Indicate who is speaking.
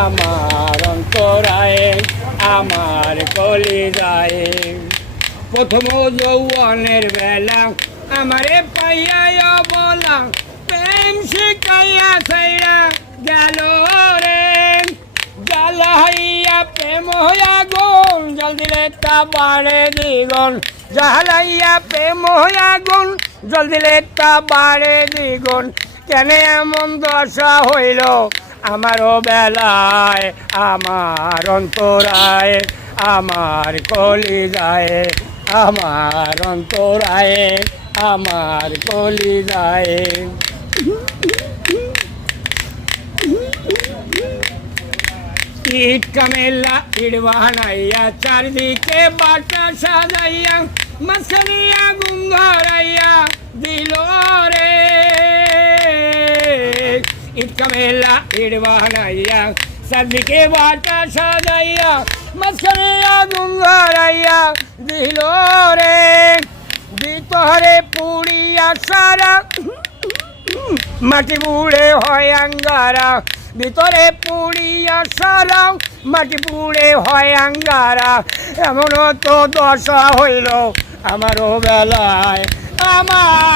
Speaker 1: আমার অন্তরায়, আমার কলি যায় প্রথম যৌবনের বেলা আমারে পাইয়া বলা প্রেম শিখাইয়া সাইরা গেল রে। জ্বালাইয়া প্রেম হইয়া গুণ, জল দিলে তা বাড়ে দ্বিগুণ। জ্বালাইয়া প্রেম হইয়া গুণ, জল দিলে তা বাড়ে দ্বিগুণ। কেন এমন দশা হইল? আমারও বেলায়, আমার অন্তরায়, আমার কলি যায় আমার অন্তরায়, আমার কলি যায় ইট কামেলা, ইট বানাইয়া চারিদিকে বাটা সাজাইয়া মাঝখানিয়া ইট কামেলা ইট বানাইয়া চারিদিকে বাটা সাজাইয়া মাঝখানিয়া গুম ধরাইয়া দিল রে ভিতরে পুড়িয়া সারা মাটি পুড়ে হয় আঙ্গারা ভিতরে পুড়িয়া সারা মাটি পুড়ে হয় আঙ্গারা এমনও তো দশা হইল আমারও বেলায় আমার